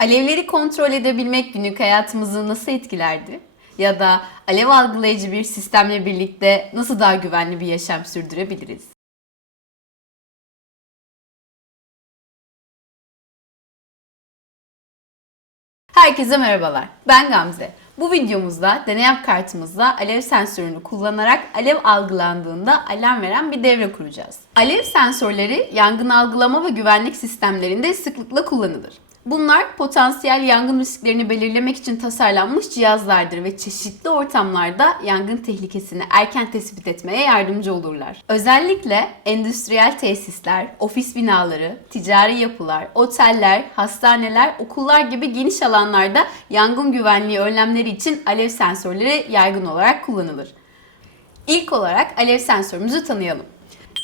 Alevleri kontrol edebilmek günlük hayatımızı nasıl etkilerdi? Ya da alev algılayıcı bir sistemle birlikte nasıl daha güvenli bir yaşam sürdürebiliriz? Herkese merhabalar. Ben Gamze. Bu videomuzda deney kartımızda alev sensörünü kullanarak alev algılandığında alarm veren bir devre kuracağız. Alev sensörleri yangın algılama ve güvenlik sistemlerinde sıklıkla kullanılır. Bunlar potansiyel yangın risklerini belirlemek için tasarlanmış cihazlardır ve çeşitli ortamlarda yangın tehlikesini erken tespit etmeye yardımcı olurlar. Özellikle endüstriyel tesisler, ofis binaları, ticari yapılar, oteller, hastaneler, okullar gibi geniş alanlarda yangın güvenliği önlemleri için alev sensörleri yaygın olarak kullanılır. İlk olarak alev sensörümüzü tanıyalım.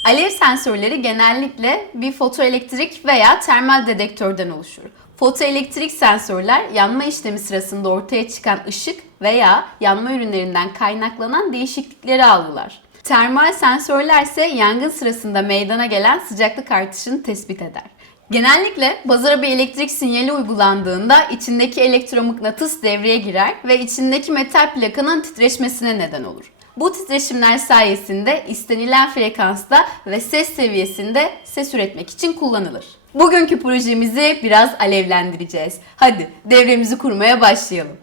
Alev sensörleri genellikle bir fotoelektrik veya termal dedektörden oluşur. Fotoelektrik sensörler yanma işlemi sırasında ortaya çıkan ışık veya yanma ürünlerinden kaynaklanan değişiklikleri algılar. Termal sensörler ise yangın sırasında meydana gelen sıcaklık artışını tespit eder. Genellikle bazara bir elektrik sinyali uygulandığında içindeki elektromıknatıs devreye girer ve içindeki metal plakanın titreşmesine neden olur. Bu titreşimler sayesinde istenilen frekansta ve ses seviyesinde ses üretmek için kullanılır. Bugünkü projemizi biraz alevlendireceğiz. Hadi devremizi kurmaya başlayalım.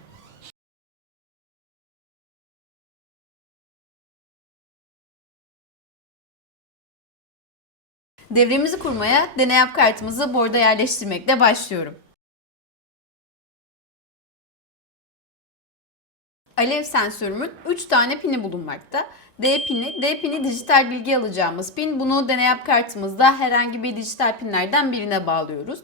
Devremizi kurmaya deney kartımızı borda yerleştirmekle başlıyorum. Alev sensörümün 3 tane pini bulunmakta. D pini, D pini dijital bilgi alacağımız pin. Bunu deney yap kartımızda herhangi bir dijital pinlerden birine bağlıyoruz.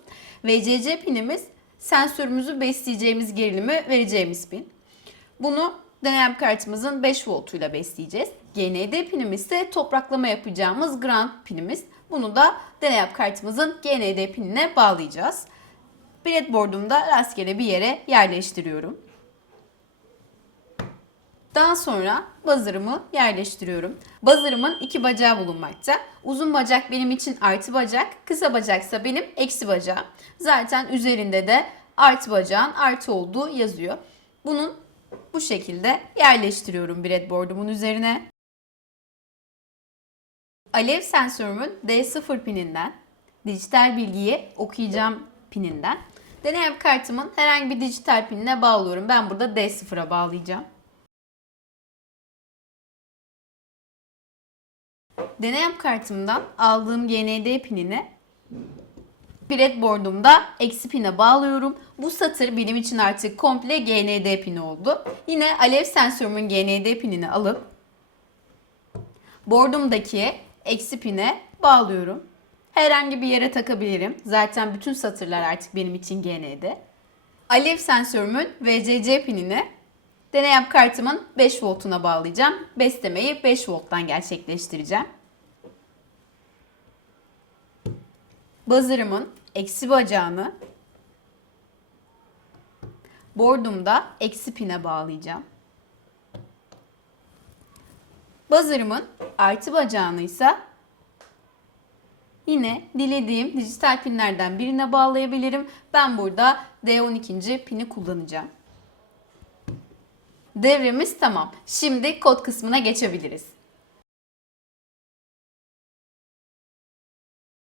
VCC pinimiz sensörümüzü besleyeceğimiz gerilimi vereceğimiz pin. Bunu deney kartımızın 5 voltuyla besleyeceğiz. GND pinimiz ise topraklama yapacağımız ground pinimiz. Bunu da deney kartımızın GND pinine bağlayacağız. Breadboard'umda rastgele bir yere yerleştiriyorum. Daha sonra buzzer'ımı yerleştiriyorum. Buzzer'ımın iki bacağı bulunmakta. Uzun bacak benim için artı bacak, kısa bacaksa benim eksi bacağım. Zaten üzerinde de artı bacağın artı olduğu yazıyor. Bunun bu şekilde yerleştiriyorum breadboard'umun üzerine. Alev sensörümün D0 pininden, dijital bilgiyi okuyacağım pininden, deney kartımın herhangi bir dijital pinine bağlıyorum. Ben burada D0'a bağlayacağım. Deney kartımdan aldığım GND pinini breadboard'umda eksi pine bağlıyorum. Bu satır benim için artık komple GND pini oldu. Yine alev sensörümün GND pinini alıp board'umdaki eksi pine bağlıyorum. Herhangi bir yere takabilirim. Zaten bütün satırlar artık benim için GND. Alev sensörümün VCC pinini deney yap kartımın 5 voltuna bağlayacağım. Beslemeyi 5 volttan gerçekleştireceğim. Buzzer'ımın eksi bacağını board'umda eksi pine bağlayacağım. Buzzer'ımın artı bacağını ise yine dilediğim dijital pinlerden birine bağlayabilirim. Ben burada D12. pini kullanacağım. Devremiz tamam. Şimdi kod kısmına geçebiliriz.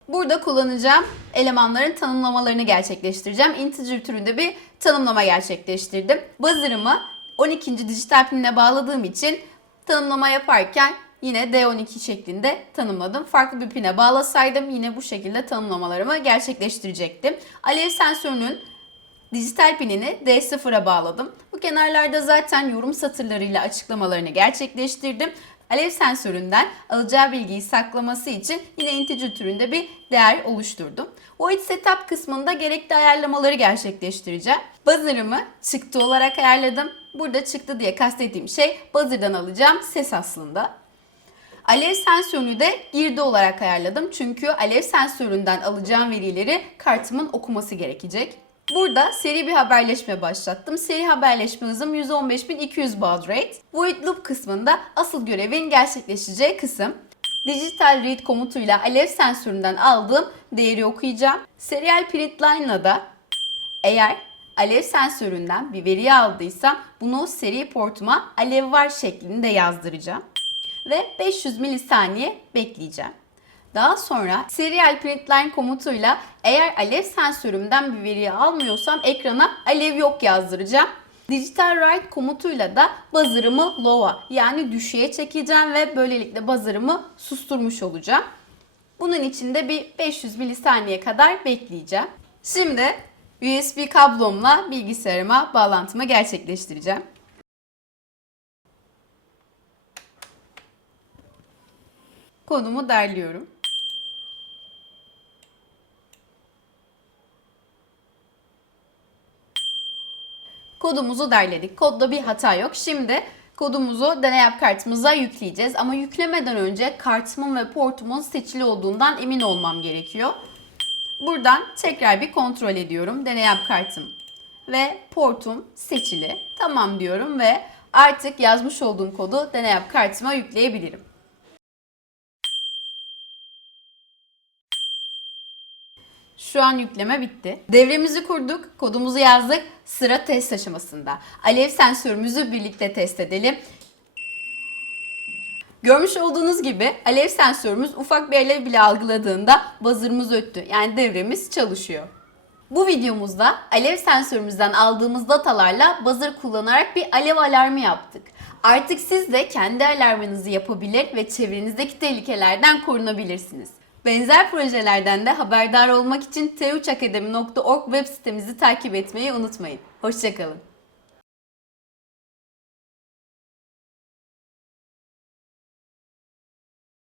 Burada kullanacağım elemanların tanımlamalarını gerçekleştireceğim. Integer türünde bir tanımlama gerçekleştirdim. Buzzer'ımı 12. dijital pinine bağladığım için tanımlama yaparken yine D12 şeklinde tanımladım. Farklı bir pine bağlasaydım yine bu şekilde tanımlamalarımı gerçekleştirecektim. Alev sensörünün dijital pinini D0'a bağladım. Bu kenarlarda zaten yorum satırlarıyla açıklamalarını gerçekleştirdim. Alev sensöründen alacağı bilgiyi saklaması için yine integer türünde bir değer oluşturdum. Void setup kısmında gerekli ayarlamaları gerçekleştireceğim. Buzzer'ımı çıktı olarak ayarladım. Burada çıktı diye kastettiğim şey buzzer'dan alacağım ses aslında. Alev sensörünü de girdi olarak ayarladım. Çünkü alev sensöründen alacağım verileri kartımın okuması gerekecek. Burada seri bir haberleşme başlattım. Seri haberleşme hızım 115.200 baud rate. Void loop kısmında asıl görevin gerçekleşeceği kısım. Digital read komutuyla alev sensöründen aldığım değeri okuyacağım. Serial print line'la da Eğer alev sensöründen bir veriyi aldıysam bunu seri portuma alev var şeklinde yazdıracağım. Ve 500 milisaniye bekleyeceğim. Daha sonra serial printline komutuyla eğer alev sensörümden bir veriyi almıyorsam ekrana alev yok yazdıracağım. Digital write komutuyla da buzzer'ımı low'a yani düşüğe çekeceğim ve böylelikle buzzer'ımı susturmuş olacağım. Bunun için de bir 500 milisaniye kadar bekleyeceğim. Şimdi USB kablomla bilgisayarıma bağlantımı gerçekleştireceğim. Kodumu derliyorum. Kodumuzu derledik. Kodda bir hata yok. Şimdi kodumuzu deney yap kartımıza yükleyeceğiz. Ama yüklemeden önce kartımın ve portumun seçili olduğundan emin olmam gerekiyor. Buradan tekrar bir kontrol ediyorum. Deney yap kartım ve portum seçili. Tamam diyorum ve artık yazmış olduğum kodu deney yap kartıma yükleyebilirim. Şu an yükleme bitti. Devremizi kurduk, kodumuzu yazdık. Sıra test aşamasında. Alev sensörümüzü birlikte test edelim. Görmüş olduğunuz gibi alev sensörümüz ufak bir alev bile algıladığında buzzer'ımız öttü. Yani devremiz çalışıyor. Bu videomuzda alev sensörümüzden aldığımız datalarla buzzer kullanarak bir alev alarmı yaptık. Artık siz de kendi alarmınızı yapabilir ve çevrenizdeki tehlikelerden korunabilirsiniz. Benzer projelerden de haberdar olmak için teuçakademi.org web sitemizi takip etmeyi unutmayın. Hoşçakalın.